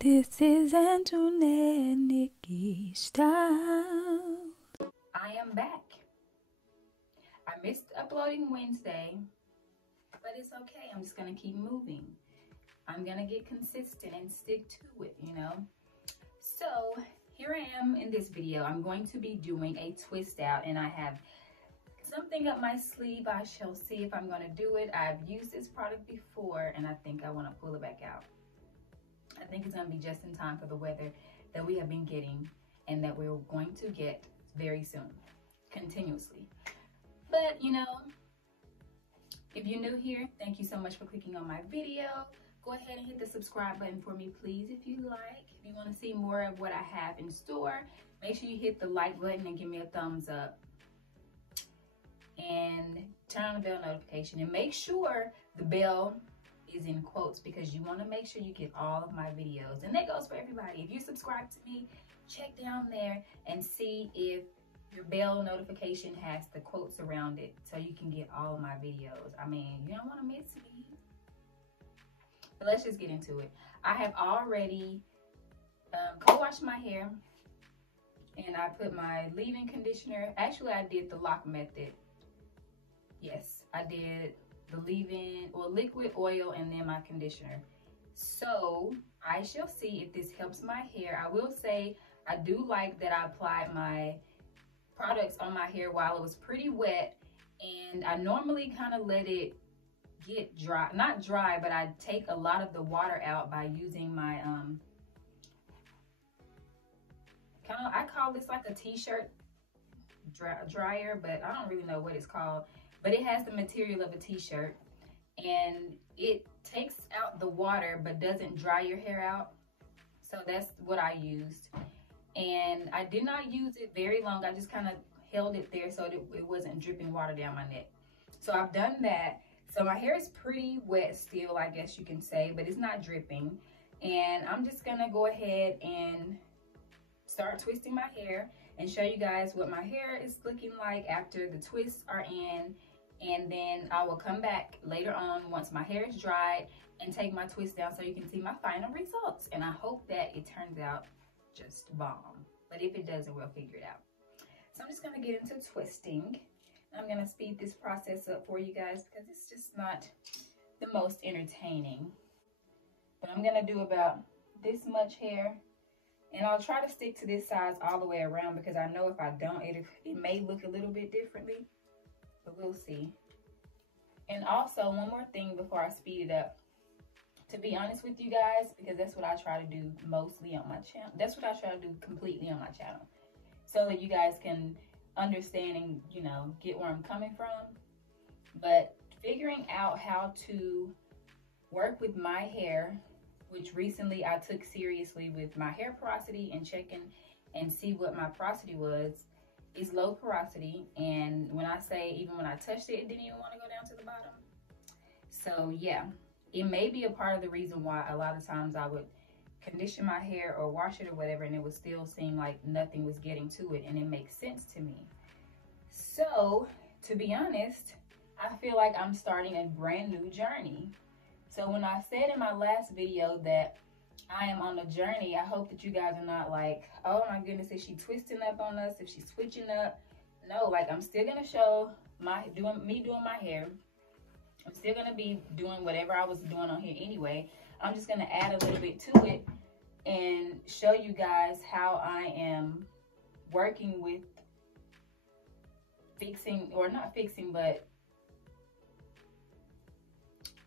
This is Antoinette Nikki Style. I am back. I missed uploading Wednesday, but it's okay. I'm just gonna keep moving. I'm gonna get consistent and stick to it, you know? So here I am in this video. I'm going to be doing a twist out, and I have something up my sleeve. I shall see if I'm gonna do it. I've used this product before, and I think I wanna pull it back out. I think it's gonna be just in time for the weather that we have been getting and that we're going to get very soon, continuously. But you know, if you're new here, thank you so much for clicking on my video. Go ahead and hit the subscribe button for me, please, if you like. If you wanna see more of what I have in store, make sure you hit the like button and give me a thumbs up. And turn on the bell notification, and make sure the bell is in quotes, because you want to make sure you get all of my videos. And that goes for everybody. If you subscribe to me, check down there and see if your bell notification has the quotes around it so you can get all of my videos. I mean, you don't want to miss me. But let's just get into it. I have already co-washed my hair, and I put my leave-in conditioner. Actually, I did the lock method. Yes, I did the leave-in or liquid, oil, and then my conditioner. So I shall see if this helps my hair. I will say I do like that I applied my products on my hair while it was pretty wet, and I normally kind of let it get dry, not dry, but I take a lot of the water out by using my I call this like a t-shirt dryer, but I don't really know what it's called. But it has the material of a t-shirt, and it takes out the water but doesn't dry your hair out. So that's what I used. And I did not use it very long. I just kind of held it there so that it wasn't dripping water down my neck. So I've done that. So my hair is pretty wet still, I guess you can say, but it's not dripping. And I'm just gonna go ahead and start twisting my hair and show you guys what my hair is looking like after the twists are in. And then I will come back later on once my hair is dried and take my twist down so you can see my final results. And I hope that it turns out just bomb. But if it doesn't, we'll figure it out. So I'm just gonna get into twisting. I'm gonna speed this process up for you guys because it's just not the most entertaining. But I'm gonna do about this much hair. And I'll try to stick to this size all the way around, because I know if I don't, it may look a little bit differently. But we'll see. And also, one more thing before I speed it up. To be honest with you guys, because that's what I try to do mostly on my channel. That's what I try to do completely on my channel. So that you guys can understand and, you know, get where I'm coming from. But figuring out how to work with my hair, which recently I took seriously with my hair porosity and checking and see what my porosity was, is low porosity. And when I say even when I touched it, it didn't even want to go down to the bottom. So yeah, it may be a part of the reason why a lot of times I would condition my hair or wash it or whatever, and it would still seem like nothing was getting to it, and it makes sense to me. So to be honest, I feel like I'm starting a brand new journey. So when I said in my last video that I am on a journey, I hope that you guys are not like, oh my goodness, is she twisting up on us? Is she switching up? No, like, I'm still gonna show me doing my hair. I'm still gonna be doing whatever I was doing on here anyway. I'm just gonna add a little bit to it and show you guys how I am working with fixing, or not fixing, but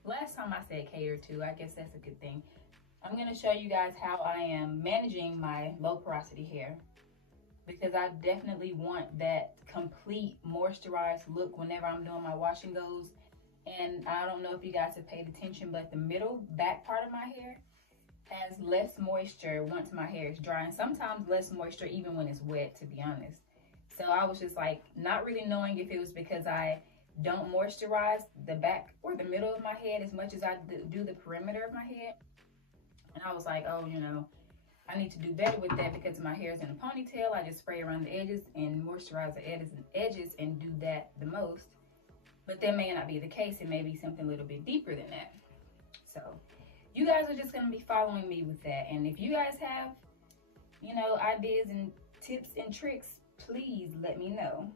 last time I said cater to, I guess that's a good thing. I'm gonna show you guys how I am managing my low porosity hair, because I definitely want that complete moisturized look whenever I'm doing my wash and goes. And I don't know if you guys have paid attention, but the middle back part of my hair has less moisture once my hair is dry, and sometimes less moisture even when it's wet, to be honest. So I was just like not really knowing if it was because I don't moisturize the back or the middle of my head as much as I do the perimeter of my head. And I was like, oh, you know, I need to do better with that, because my hair is in a ponytail. I just spray around the edges and moisturize the edges and do that the most. But that may not be the case. It may be something a little bit deeper than that. So you guys are just going to be following me with that. And if you guys have, you know, ideas and tips and tricks, please let me know.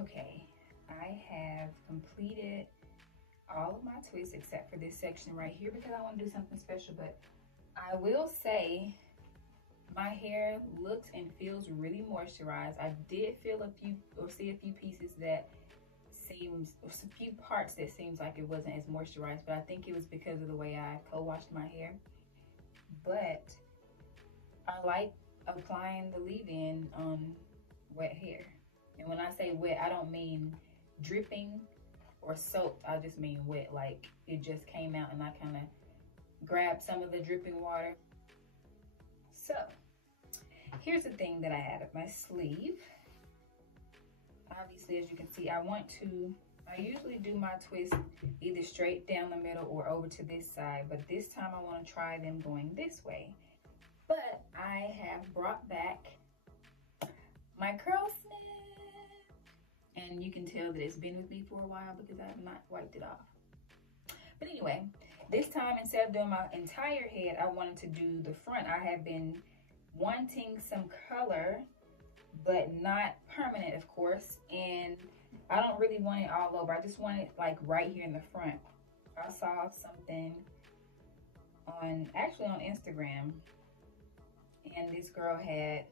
Okay, I have completed all of my twists except for this section right here because I want to do something special. But I will say my hair looks and feels really moisturized. I did feel a few or see a few pieces that seems, a few parts that seems like it wasn't as moisturized, but I think it was because of the way I co-washed my hair. But I like applying the leave-in on wet hair. And when I say wet, I don't mean dripping or soaked. I just mean wet, like it just came out and I kind of grabbed some of the dripping water. So here's the thing that I have up my sleeve. Obviously, as you can see, I usually do my twist either straight down the middle or over to this side, but this time I want to try them going this way. But I have brought back my CURLSMITH, and you can tell that it's been with me for a while because I have not wiped it off. But anyway, this time instead of doing my entire head, I wanted to do the front. I have been wanting some color, but not permanent, of course, and I don't really want it all over. I just want it like right here in the front. I saw something actually on Instagram, and this girl had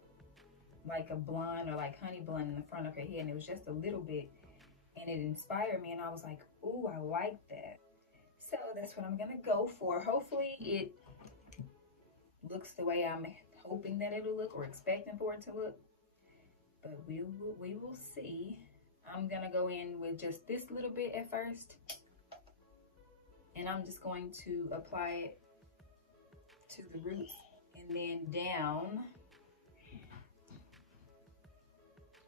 like a blonde or like honey blonde in the front of her head, and it was just a little bit, and it inspired me, and I was like, ooh, I like that. So that's what I'm gonna go for. Hopefully it looks the way I'm hoping that it'll look or expecting for it to look, but we will see. I'm gonna go in with just this little bit at first, and I'm just going to apply it to the roots and then down.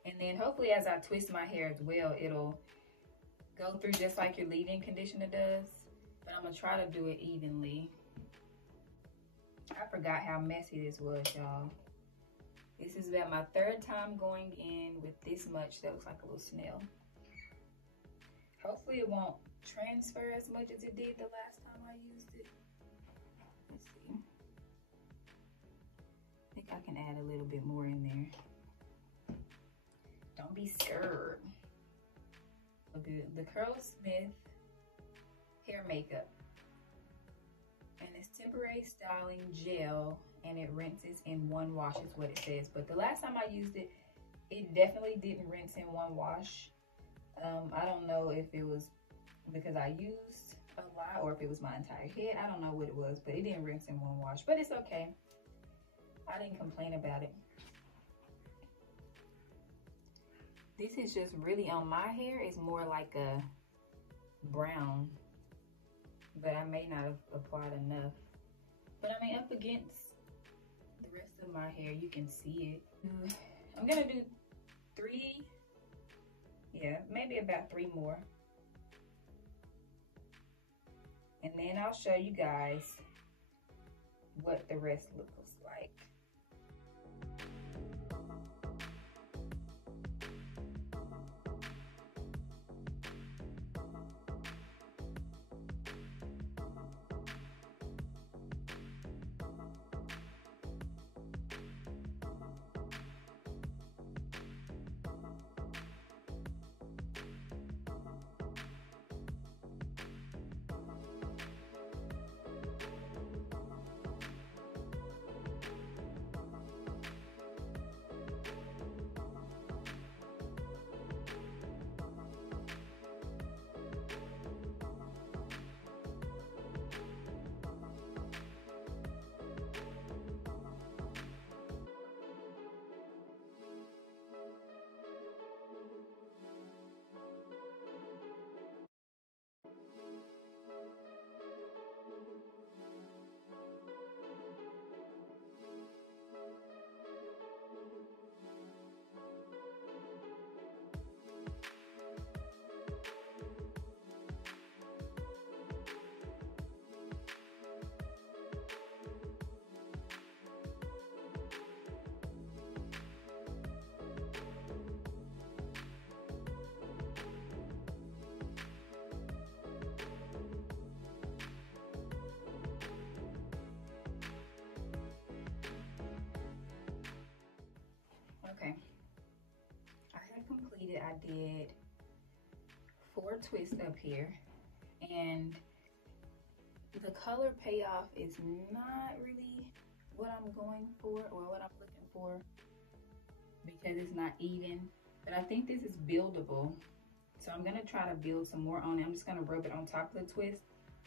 And then hopefully as I twist my hair as well, it'll go through just like your leave-in conditioner does. But I'm gonna try to do it evenly. I forgot how messy this was, y'all. This is about my third time going in with this much that looks like a little snail. Hopefully it won't transfer as much as it did the last time I used it. Let's see. I think I can add a little bit more in there. Don't be scared. The CURLSMITH hair makeup, and it's temporary styling gel, and it rinses in one wash is what it says. But the last time I used it, it definitely didn't rinse in one wash. I don't know if it was because I used a lot or if it was my entire head. I don't know what it was, but it didn't rinse in one wash. But it's okay. I didn't complain about it. This is just really on my hair. It's more like a brown, but I may not have applied enough. But I mean, up against the rest of my hair, you can see it. I'm gonna do 3, yeah, maybe about 3 more. And then I'll show you guys what the rest looks like. did 4 twists up here, and the color payoff is not really what I'm going for or what I'm looking for because it's not even, but I think this is buildable. So I'm gonna try to build some more on it. I'm just gonna rub it on top of the twist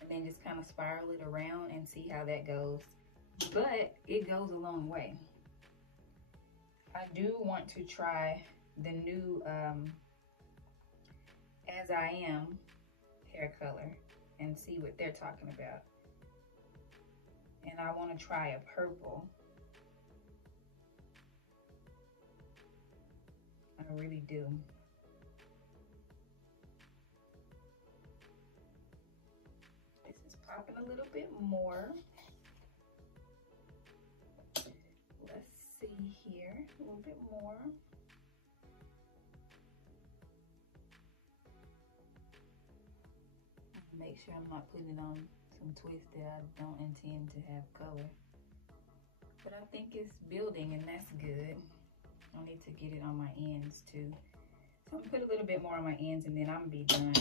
and then just kind of spiral it around and see how that goes. But it goes a long way. I do want to try the new As I Am hair color and see what they're talking about. And I want to try a purple. I really do. This is popping a little bit more. Let's see here, a little bit more. Make sure I'm not putting it on some twist that I don't intend to have color. But I think it's building and that's good. I need to get it on my ends too. So I'm gonna put a little bit more on my ends and then I'm gonna be done.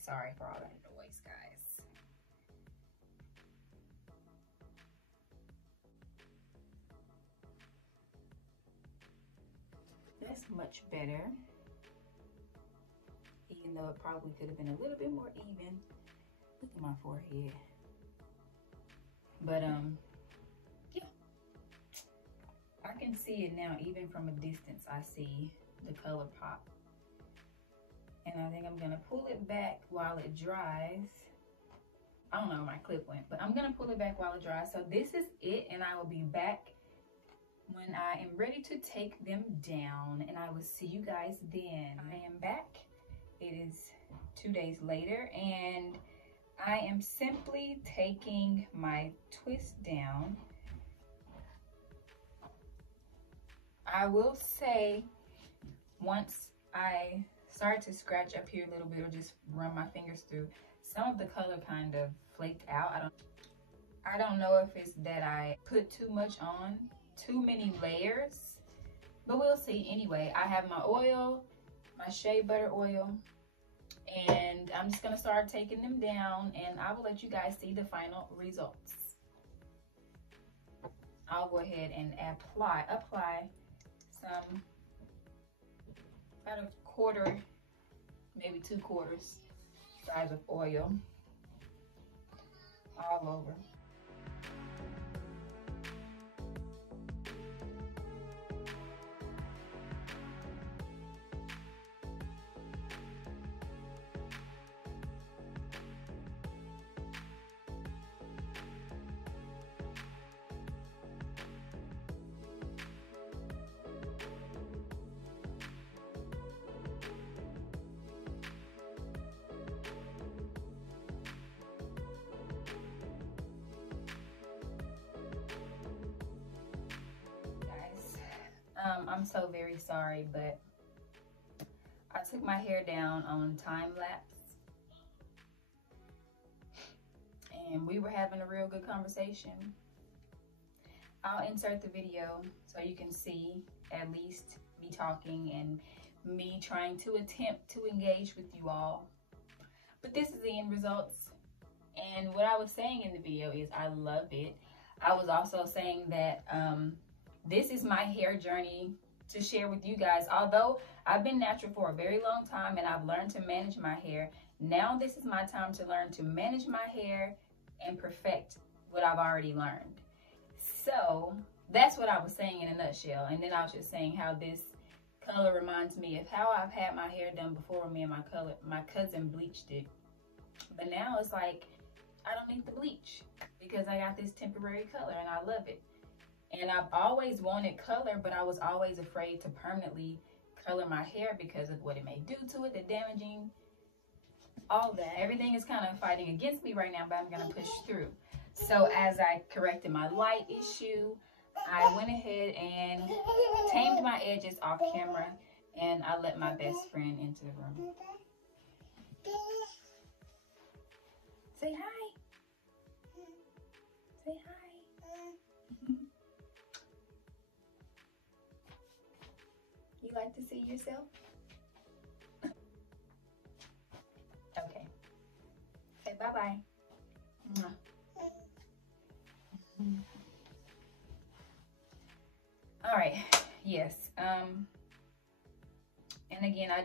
Sorry for all that noise, guys. That's much better. Even though it probably could have been a little bit more even. Look at my forehead. But yeah. I can see it now, even from a distance I see the color pop. And I think I'm gonna pull it back while it dries. I don't know where my clip went, but I'm gonna pull it back while it dries. So this is it, and I will be back when I am ready to take them down, and I will see you guys then. I am back. It is 2 days later, and I am simply taking my twist down. I will say, once I start to scratch up here a little bit or just run my fingers through, some of the color kind of flaked out. I don't know if it's that I put too much on, too many layers, but we'll see. Anyway, I have my oil, my Shea butter oil, and I'm just gonna start taking them down, and I will let you guys see the final results. I'll go ahead and apply some, about a quarter, maybe 2/4 size of oil all over. I'm so very sorry, but I took my hair down on time lapse and we were having a real good conversation. I'll insert the video so you can see at least me talking and me trying to attempt to engage with you all. But this is the end results, and what I was saying in the video is I love it. I was also saying that this is my hair journey to share with you guys. Although I've been natural for a very long time and I've learned to manage my hair, now this is my time to learn to manage my hair and perfect what I've already learned. So that's what I was saying in a nutshell. And then I was just saying how this color reminds me of how I've had my hair done before. Me and my cousin bleached it. But now it's like, I don't need the bleach because I got this temporary color and I love it. And I've always wanted color, but I was always afraid to permanently color my hair because of what it may do to it, the damaging, all that. Everything is kind of fighting against me right now, but I'm going to push through. So as I corrected my light issue, I went ahead and tamed my edges off camera, and I let my best friend into the room. Say hi. Say hi. You like to see yourself? Bye-bye. All right, yes. And again, I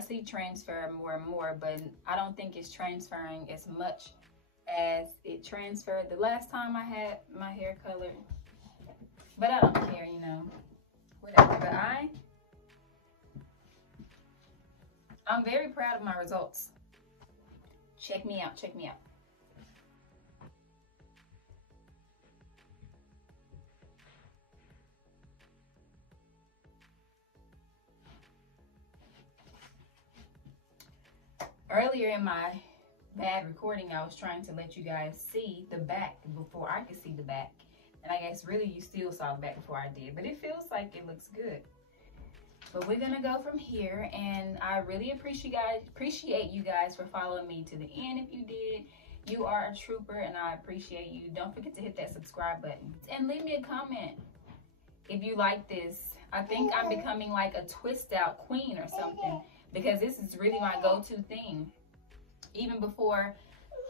see transfer more and more, but I don't think it's transferring as much as it transferred the last time I had my hair colored. But I don't care, you know, whatever. But I'm very proud of my results. Check me out, check me out. Earlier in my bad recording, I was trying to let you guys see the back before I could see the back. And I guess really you still saw the back before I did, but it feels like it looks good. But we're gonna go from here, and I really appreciate you guys for following me to the end. If you did, you are a trooper, and I appreciate you. Don't forget to hit that subscribe button and leave me a comment if you like this. I think I'm becoming like a twist out queen or something, because this is really my go-to thing. Even before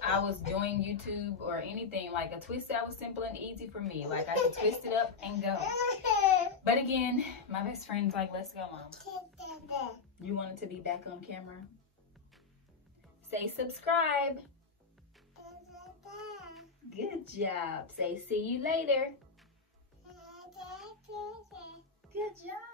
I was doing YouTube or anything, like a twist out was simple and easy for me. Like I could twist it up and go. But again, my best friend's like, let's go, Mom. You wanted to be back on camera? Say subscribe. Good job. Say see you later. Good job.